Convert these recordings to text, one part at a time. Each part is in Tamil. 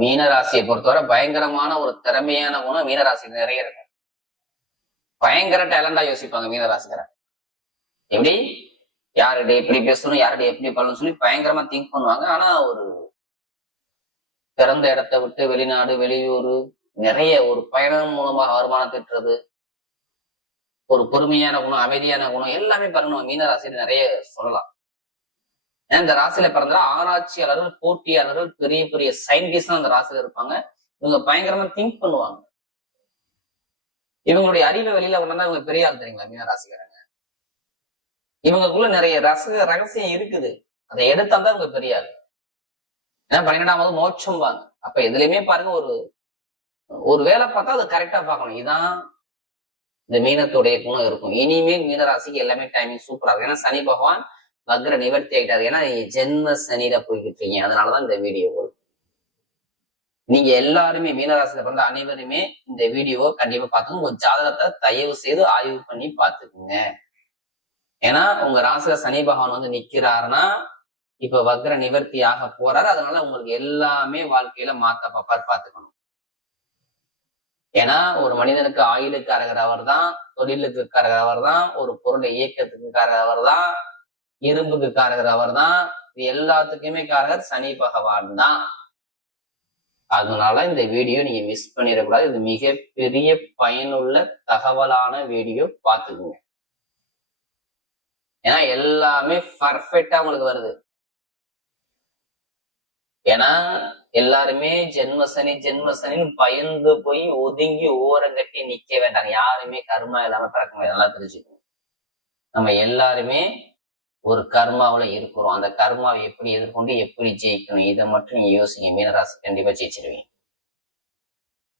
மீனராசியை பொறுத்தவரை பயங்கரமான ஒரு திறமையான குணம் மீனராசி நிறைய இருக்கு. பயங்கர டேலண்டா யோசிப்பாங்க மீனராசிக்காரன். எப்படி யாருடைய எப்படி பேசணும், யாருடைய எப்படி பண்ணணும்னு சொல்லி பயங்கரமா திங்க் பண்ணுவாங்க. ஆனா ஒரு பிறந்த இடத்த விட்டு வெளிநாடு வெளியூர் நிறைய ஒரு பயணம் மூலமாக வருமானம் திட்டுறது, ஒரு பொறுமையான குணம், அமைதியான குணம் எல்லாமே பாருங்க மீனராசியில நிறைய சொல்லலாம். இந்த ராசியில பிறந்தா ஆராய்ச்சியாளர்கள், போட்டியாளர்கள், பெரிய பெரிய சயின்டிஸ்ட் அந்த ராசியில இருப்பாங்க. இவங்க பயங்கரமா திங்க் பண்ணுவாங்க. இவங்களுடைய அறிவை வெளியில கொண்டா இவங்க பெரிய ஆள் தெரியுங்களா மீனராசிக்காரங்க. இவங்களுக்குள்ள நிறைய ரகசியம் இருக்குது. அதை எடுத்தால்தான் இவங்க பெரிய ஆள். ஏன்னா 12வது மோட்சம் வாங்க. அப்ப எதுலையுமே பாருங்க ஒரு வேலை பார்த்தா அதை கரெக்டா பார்க்கணும். இதான் இந்த மீனத்துடைய குணம் இருக்கும். இனிமேல் மீனராசிக்கு எல்லாமே டைமிங் சூப்பரா இருக்கும். ஏன்னா சனி பகவான் வக்ர நிவர்த்தி ஆகிட்டாரு. ஏன்னா நீங்க ஜென்ம சனியில போய்கிட்டு இருக்கீங்க. அதனாலதான் இந்த வீடியோ. நீங்க எல்லாருமே மீனராசியில பிறந்த அனைவருமே இந்த வீடியோவை கண்டிப்பா பார்த்துக்கோங்க. உங்க ஜாதகத்தை தயவு செய்து ஆய்வு பண்ணி பார்த்துக்குங்க. ஏன்னா உங்க ராசியில சனி பகவான் வந்து நிக்கிறாருன்னா இப்ப வக்ர நிவர்த்தி ஆக போறாரு. அதனால உங்களுக்கு எல்லாமே வாழ்க்கையில மாத்த பாப்பார் பார்த்துக்கணும். ஏன்னா ஒரு மனிதனுக்கு ஆயுளுக்காரகர் அவர் தான், தொழிலுக்கு காரகர் அவர் தான், ஒரு பொருளை இயக்கத்துக்கு காரகர் அவர் தான், இரும்புக்கு காரகர் அவர் தான், இது எல்லாத்துக்குமே காரகர் சனி பகவான் தான். அதனால இந்த வீடியோ நீங்க மிஸ் பண்ணிடக்கூடாது. இது மிகப்பெரிய பயனுள்ள தகவலான வீடியோ, பார்த்துக்குங்க. ஏன்னா எல்லாமே பர்ஃபெக்டா உங்களுக்கு வருது. ஏன்னா எல்லாருமே ஜென்மசனின்னு பயந்து போய் ஒதுங்கி ஓரம் கட்டி நிக்க வேண்டாங்க. யாருமே கர்மா இல்லாம பிறக்க முடியாது. நல்லா தெரிஞ்சுக்கணும். நம்ம எல்லாருமே ஒரு கர்மாவில இருக்கிறோம். அந்த கர்மாவை எப்படி எதிர்கொண்டு எப்படி ஜெயிக்கணும், இதை மட்டும் நீங்க யோசிங்க. மீனராசி கண்டிப்பா ஜெயிச்சிருவீங்க.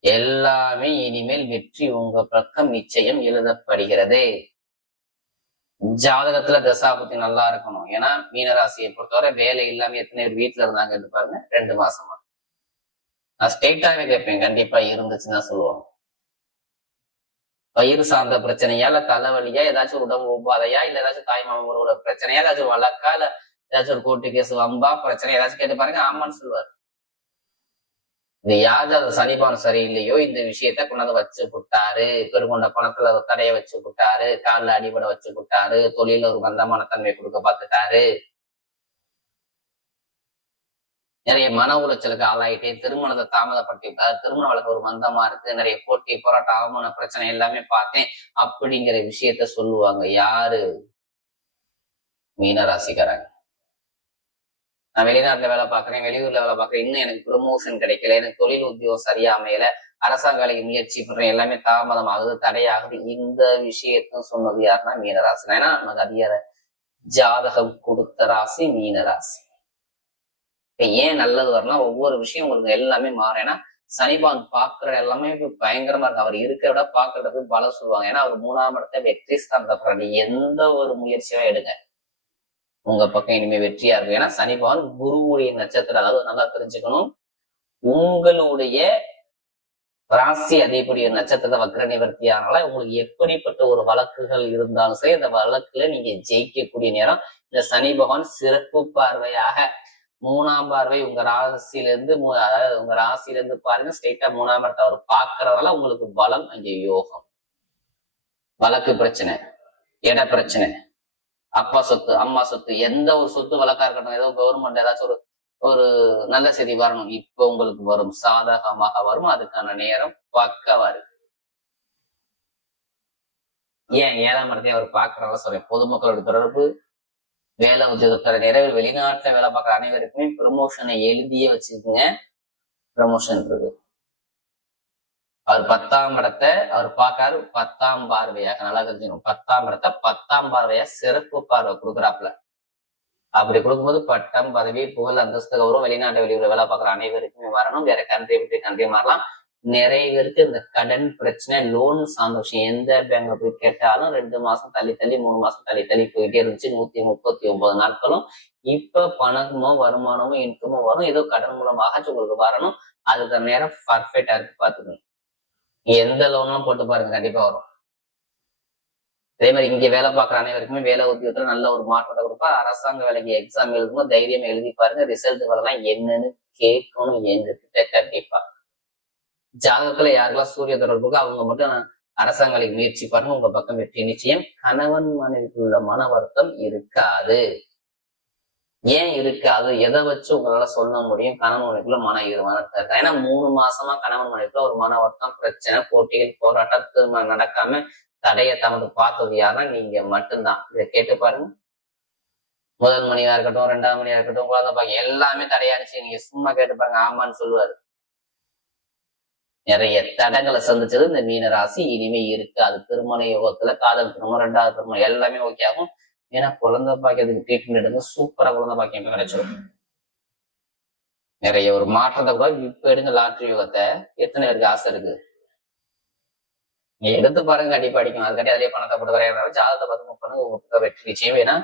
எல்லாமே இனிமேல் வெற்றி உங்க பக்கம் நிச்சயம் எழுதப்படுகிறது. ஜாதகத்துல தசாபுத்தி நல்லா இருக்கணும். ஏன்னா மீனராசியை பொறுத்தவரை வேலை இல்லாம எத்தனை பேர் வீட்டுல இருந்தாங்கன்னு பாருங்க. 2 மாசமா நான் ஸ்ட்ரெயிட்டாவே கேட்பேன். கண்டிப்பா இருந்துச்சுன்னா சொல்லுவாங்க. வயிறு சார்ந்த பிரச்சனையா, இல்ல தலைவலியா, ஏதாச்சும் உடம்பு உபாதையா, இல்ல ஏதாச்சும் தாய் மாமன் உறவுல பிரச்சனையா, ஏதாச்சும் வழக்கா, இல்ல ஏதாச்சும் ஒரு கோர்ட்டு கேஸ் வம்பா பிரச்சனை ஏதாச்சும் கேட்டு பாருங்க. ஆமான்னு சொல்லுவாரு. இந்த யாரு அது சனிபானம் சரியில்லையோ இந்த விஷயத்த கொண்டாந்து வச்சு விட்டாரு. பெருங்கொண்ட பணத்துல தடைய வச்சு விட்டாரு, காலில் அடிபட வச்சு விட்டாரு, தொழில ஒரு மந்தமான தன்மை கொடுக்க பார்த்துட்டாரு, நிறைய மன உளைச்சலுக்கு ஆளாயிட்டேன், திருமணத்தை தாமதப்படுத்திட்டாரு, திருமண வழக்கு ஒரு மந்தமா இருக்கு, நிறைய போட்டி போராட்டம் அவமான பிரச்சனை எல்லாமே பார்த்தேன் அப்படிங்கிற விஷயத்த சொல்லுவாங்க. யாரு? மீனராசிக்காரங்க. நான் வெளிநாட்டுல வேலை பார்க்கறேன், வெளியூர்ல வேலை பார்க்கறேன், இன்னும் எனக்கு ப்ரொமோஷன் கிடைக்கல, எனக்கு தொழில் உத்தியோகம் சரியா அமையல, அரசாங்க வேலைக்கு முயற்சி பண்றேன், எல்லாமே தாமதம் ஆகுது, தடையாகுது. இந்த விஷயத்தையும் சொன்னது யாருன்னா மீனராசி. ஏன்னா நமக்கு அதிகார ஜாதகம் கொடுத்த ராசி மீனராசி. ஏன் நல்லது வரலாம், ஒவ்வொரு விஷயம் உங்களுக்கு எல்லாமே மாறும். ஏன்னா சனிபான் பாக்குற எல்லாமே பயங்கரமா இருக்கு. அவர் இருக்க விட பாக்குறதுக்கு பலம் சொல்லுவாங்க. ஏன்னா அவர் 3ஆம் இடத்தை வெற்றி ஸ்தானத்தை எந்த ஒரு முயற்சியா எடுங்க உங்க பக்கம் இனிமே வெற்றியா இருக்கும். ஏன்னா சனி பகவான் குருவுடைய நட்சத்திரம். அதாவது நல்லா தெரிஞ்சுக்கணும், உங்களுடைய ராசி அதிபதிய நட்சத்திரத்தை வக்ர நிவர்த்தி ஆனால உங்களுக்கு எப்படிப்பட்ட ஒரு வழக்குகள் இருந்தாலும் சரி அந்த வழக்குல நீங்க ஜெயிக்கக்கூடிய நேரம். இந்த சனி பகவான் சிறப்பு பார்வையாக 3ஆம் பார்வை உங்க ராசியிலிருந்து, அதாவது உங்க ராசியிலிருந்து பாருங்க ஸ்ட்ரெயிட்டா 3ஆம் இடத்தை அவர் பாக்குறதால உங்களுக்கு பலம், அங்கே யோகம். வழக்கு பிரச்சனை, இட பிரச்சனை, அப்பா சொத்து, அம்மா சொத்து, எந்த ஒரு சொத்து வழக்கா இருக்கட்டும், ஏதோ கவர்மெண்ட் ஏதாச்சும் ஒரு நல்ல செய்தி வரணும், இப்ப உங்களுக்கு வரும், சாதகமாக வரும். அதுக்கான நேரம் பக்கவா இருக்கு. ஏன் 7ஆம் இடத்தை அவர் பாக்குறதா சொல்றேன். பொதுமக்களுடைய தொடர்பு, வேலை உத்தியோகத்தோட நிறைவு, வெளிநாட்டுல வேலை பார்க்குற அனைவருக்குமே ப்ரமோஷனை எழுதியே வச்சுக்கோங்க. ப்ரமோஷன் இருக்கு. அவர் 10ஆம் இடத்தை அவர் பார்க்காரு 10ஆம் பார்வையாக. நல்லா தெரிஞ்சுக்கணும், 10ஆம் இடத்தை 10ஆம் பார்வையா சிறப்பு பார்வை கொடுக்குறாப்புல. அப்படி கொடுக்கும்போது பட்டம், பதவி, புகழ், அந்தஸ்து, கௌரவம், வெளிநாட்டு வெளியூர்ல வேலை பார்க்குற அனைவருக்குமே வரணும். வேற கண்ட்ரி விட்டு கண்ட்ரி மாறலாம். நிறைய பேருக்கு இந்த கடன் பிரச்சனை, லோன் சார்ந்த விஷயம் எந்த பேங்க்ல போய் கேட்டாலும் 2 மாசம் தள்ளி 3 மாசம் தள்ளி போயிட்டே இருந்துச்சு. 139 நாட்களும். இப்ப பணமோ வருமானமோ இன்கமோ வரும். ஏதோ கடன் மூலமாக உங்களுக்கு வரணும். அதுக்கு நேரம் பர்ஃபெக்டா இருக்கு. பாத்துக்கணும். எந்த லோனும் போட்டு பாருங்க, கண்டிப்பா வரும். அதே மாதிரி இங்க வேலை பார்க்குற அனைவருக்குமே வேலை உத்தியோகத்துல நல்ல ஒரு மாற்றத்தை கொடுப்பா. அரசாங்க வேலைக்கு எக்ஸாம் எழுதும்போது தைரியம் எழுதி பாருங்க. ரிசல்ட் வரலாம் என்னன்னு கேட்கணும் என்கிட்ட கண்டிப்பா. ஜாதகத்துல யாருக்கெல்லாம் சூரிய தொடர்பு அவங்க மட்டும் அரசாங்க வேலைக்கு முயற்சி பண்ணுங்க, உங்க பக்கம் வெற்றி நிச்சயம். கணவன் மனைவிக்குள்ள மன வருத்தம் இருக்காது. ஏன் இருக்காது? எதை வச்சு உங்களால சொல்ல முடியும் கணவன் மனைவிக்குள்ள மன ஈடுபாடு? ஏன்னா 3 மாசமா கணவன் மனைவிக்குள்ள ஒரு மன வருத்தம், பிரச்சனை, போட்டிகள், போராட்டம், திருமணம் நடக்காம தடைய தமது பார்த்தது யாருன்னா நீங்க மட்டும்தான். இதை கேட்டு பாருங்க. முதல் மணியா இருக்கட்டும், 2ஆம் மணியா இருக்கட்டும், குழந்தை பாக்க எல்லாமே தடையாச்சு. நீங்க சும்மா கேட்டு பாருங்க, ஆமான்னு சொல்லுவாரு. நிறைய தடங்களை சந்திச்சது இந்த மீன ராசி. இனிமே இருக்காது. திருமண யோகத்துல காதல் திருமணம், 2வது திருமணம் எல்லாமே ஓகே ஆகும். ஏன்னா குழந்தை பாக்கியத்துக்கு ட்ரீட்மெண்ட் எடுங்க, சூப்பரா குழந்தை பாக்கியம் கிடைச்சிடும். நிறைய ஒரு மாற்றத்தை கூட இப்ப எடுங்க. லாட்ரி யோகத்தை எத்தனை பேருக்கு ஆசை இருக்கு? நீ எடுத்து பாருங்க, கண்டிப்பா அடிக்கும். அதுக்காட்டி அதே பணத்தை போட்டு வரையாடுறாரு. ஜாதகத்தை பார்த்து மூவ் பண்ணுங்க, உங்களுக்கு வெற்றி நிச்சயம். ஏன்னா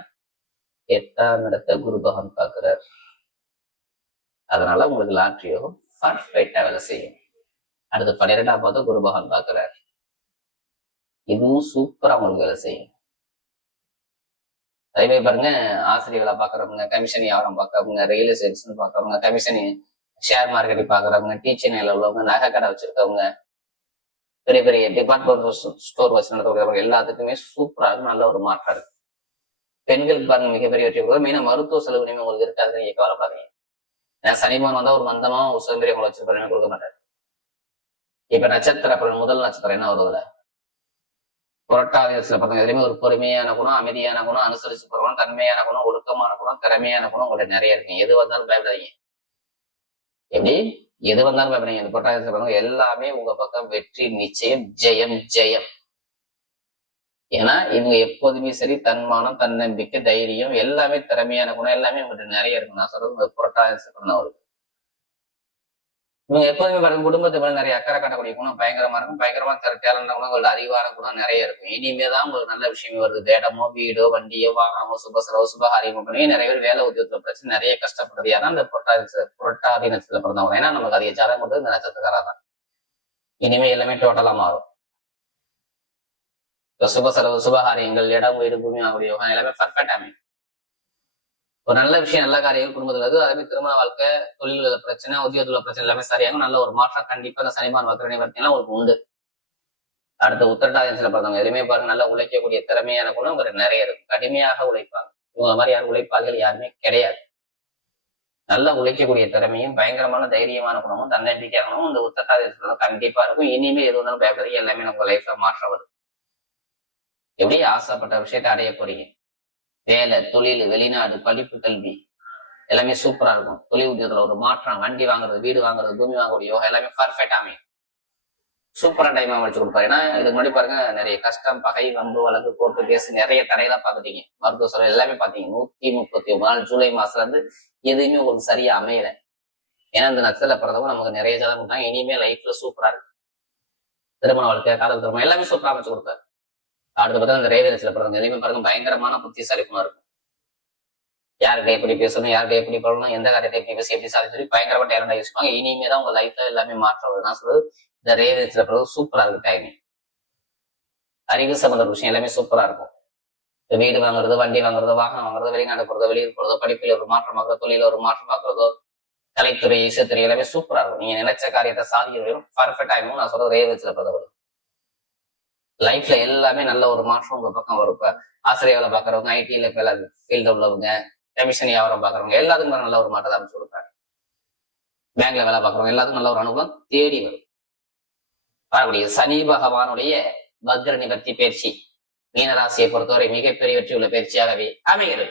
8ஆம் இடத்தை குரு பகவான் பாக்குறாரு. அதனால உங்களுக்கு லாட்ரி யோகம் பர்ஃபெக்டா வேலை செய்யும். அடுத்து 12ஆம் பார்த்து குரு பகவான் பாக்குறாரு. இதுவும் சூப்பரா உங்களுக்கு வேலை செய்யும். அதே மாதிரி பாருங்க, ஆசிரியர்களை பாக்குறவங்க, கமிஷன் வியாபாரம் பாக்குறவங்க, ரியல் எஸ்டேட்ஸ் பாக்குறவங்க, கமிஷன் ஷேர் மார்க்கெட்டிங் பாக்குறவங்க, டீச்சிங் உள்ளவங்க, நகை கடை வச்சிருக்கவங்க, பெரிய பெரிய டிபார்ட்மெண்ட் ஸ்டோர் வச்சு நடத்தக்கூடியவங்க எல்லாத்துக்குமே சூப்பரா இருக்கும். நல்ல ஒரு மாற்றம் இருக்கு. பெண்களுக்கு பாருங்க மிகப்பெரிய வெற்றி கொடுக்கும். மெயினா மருத்துவ செலவு இனிமே உங்களுக்கு இருக்காது. நீங்க கவலைப்படாதீங்க. ஏன்னா சனிமான் வந்தா ஒரு மந்தமா ஒரு சுதந்திரம் வச்சிருப்பாரு, கொடுக்க மாட்டாரு. இப்ப நட்சத்திர பலன், முதல் நட்சத்திரம் என்ன வருதுல புரட்டாதி சில பதங்க எதுலையுமே ஒரு பொறுமையான குணம், அமைதியான குணம், அனுசரிச்சு போறோம், தன்மையான குணம், ஒழுக்கமான குணம், திறமையான குணம் உங்கள்ட்ட நிறைய இருக்கு. எது வந்தாலும் பயப்படாதீங்க. எப்படி எது வந்தாலும் பயப்படாதீங்க. இந்த புரட்டாதி சில பதங்க எல்லாமே உங்க பக்கம் வெற்றி நிச்சயம், ஜெயம் ஜெயம். ஏன்னா இவங்க எப்போதுமே சரி, தன்மானம், தன்னம்பிக்கை, தைரியம், எல்லாமே திறமையான குணம் எல்லாமே உங்கள்ட்ட நிறைய இருக்கு. நான் சொல்றது புரட்டாதி சில பதம் வருது. இவங்க எப்போதுமே பாருங்க குடும்பத்தை மேல நிறைய அக்கறை காட்டக்கூடிய குணம் பயங்கரமா இருக்கும். பயங்கரமா டேலண்ட் குணம், உங்களோட அறிவான குணம் நிறைய இருக்கும். இனிமேதான் உங்களுக்கு நல்ல விஷயமே வருது. வேடமோ, வீடோ, வண்டியோ, வாகனமோ, சுபசரவோ, சுபகாரியமோ பண்ணி நிறைய பேர் வேலை உத்தியோகத்துல பிரச்சனை நிறைய கஷ்டப்படுறது யாரா இந்த புரட்டாதி நட்சத்திரத்துல பிறந்தவங்க. ஏன்னா நமக்கு அதிக ஜாதகம் கொடுத்து இந்த நட்சத்திரக்காரதான். இனிமே எல்லாமே டோட்டலா மாறும். சுபசரவு, சுபகாரியங்கள், இடம், வீடு, பூமி ஆகக்கூடிய யோகம் எல்லாமே பர்ஃபெக்டா அமையும். ஒரு நல்ல விஷயம், நல்ல காரியங்கள் குடும்பத்துல இருக்கு. அதே மாதிரி திருமண வாழ்க்கை, தொழில் பிரச்சனை, உத்தியோகத்துல பிரச்சனை எல்லாமே சரியாகும். நல்ல ஒரு மாற்றம் கண்டிப்பா இந்த சனிமான் வக்கரணை பார்த்தீங்கன்னா உங்களுக்கு உண்டு. அடுத்த உத்திரட்டாதியில பிறந்தவங்க எதுவுமே பாருங்க, நல்லா உழைக்கக்கூடிய திறமையான குணம் உங்களுக்கு நிறைய இருக்கு. கடுமையாக உழைப்பாங்க. இவங்க மாதிரி யாரும் உழைப்பார்கள் யாருமே கிடையாது. நல்லா உழைக்கக்கூடிய திறமையும் பயங்கரமான தைரியமான குணமும் தன்னம்பிக்கையாகவும் இந்த உத்திரட்டாதியில கண்டிப்பா இருக்கும். இனிமே எது வந்தாலும் பயப்படாதீங்க. எல்லாமே நம்ம லைஃப்ல மாற்றம் வரும். எப்படி ஆசைப்பட்ட விஷயத்தை அடைய போறீங்க. வேலை, தொழில், வெளிநாடு, படிப்பு, கல்வி எல்லாமே சூப்பரா இருக்கும். தொழில் உத்தியோகத்துல ஒரு மாற்றம், வண்டி வாங்குறது, வீடு வாங்குறது, பூமி வாங்கக்கூடிய யோகம் எல்லாமே பர்ஃபெக்டா அமையும். சூப்பரா டைமா அமைச்சு கொடுப்பாரு. ஏன்னா இதுக்கு முன்னாடி பாருங்க நிறைய கஷ்டம், பகை, வம்பு, வழக்கு, கோர்ட்டு கேஸ் நிறைய தடையெல்லாம் பார்த்துட்டீங்க. மருத்துவ செலவு எல்லாமே பாத்தீங்க. 139 நாள் ஜூலை மாசத்துல இருந்து எதுவுமே உங்களுக்கு சரியா அமையல. ஏன்னா இந்த நட்சத்திர பிறந்தவங்க நமக்கு நிறைய ஜாதகம் கொடுத்தாங்க. இனிமே லைஃப்ல சூப்பரா இருக்கு. திருமண வாழ்க்கை, காதல் திருமணம் எல்லாமே சூப்பரா அமைச்சு கொடுப்பாரு. அடுத்து பார்த்தா இந்த ரேவதியில பிறந்தவங்க எதுவுமே பாருங்க பயங்கரமான புத்திசாலிப்புமா இருக்கும். யார்கிட்ட எப்படி பேசணும், யார்கிட்ட எப்படி பண்ணணும், எந்த காரியத்தை எப்படி பேசி எப்படி சாதிச்சு சொல்லி பயங்கரமா டேலண்டா யோசிப்பாங்க. இனிமே தான் உங்க லைஃப்ல எல்லாமே மாற்றம் வருது. நான் சொல்றது இந்த ரேவதியில பிறகு சூப்பரா இருக்கு. டைமிங், அறிவு சம்பந்த விஷயம் எல்லாமே சூப்பரா இருக்கும். வீடு வாங்குறது, வண்டி வாங்குறதோ, வாகனம் வாங்குறதோ, வெளிநாடு போறதோ, வெளியூர் போறதோ, படிப்பில் ஒரு மாற்றம் ஆகுறதோ, தொழில ஒரு மாற்றம் ஆகுறதோ, கலைத்துறை, இசைத்துறை எல்லாமே சூப்பரா இருக்கும். நீங்க நினைச்ச காரியத்தை சாதிக்கிறவங்களும் பர்ஃபெக்ட் ஆகும். நான் சொல்றது ரேவதியில பிறகு லைஃப்ல எல்லாமே நல்ல ஒரு மாற்றம் உங்க பக்கம் வரும். இப்ப ஆசிரியர்களை பாக்குறவங்க, ஐடில ஃபீல்டு உள்ளவங்க, கமிஷன் வியாபாரம் பாக்குறவங்க எல்லாத்துக்கும் நல்ல ஒரு மாற்றத்தை அமைச்சு கொடுப்பாரு. பேங்க்ல வேலை பாக்குறவங்க எல்லாத்துக்கும் நல்ல ஒரு அனுகூலம் தேடி வரும். வரக்கூடிய சனி பகவானுடைய வக்ர நிவர்த்தி பயிற்சி மீனராசியை பொறுத்தவரை மிகப்பெரிய வெற்றி உள்ள பயிற்சியாகவே அமைகிறது.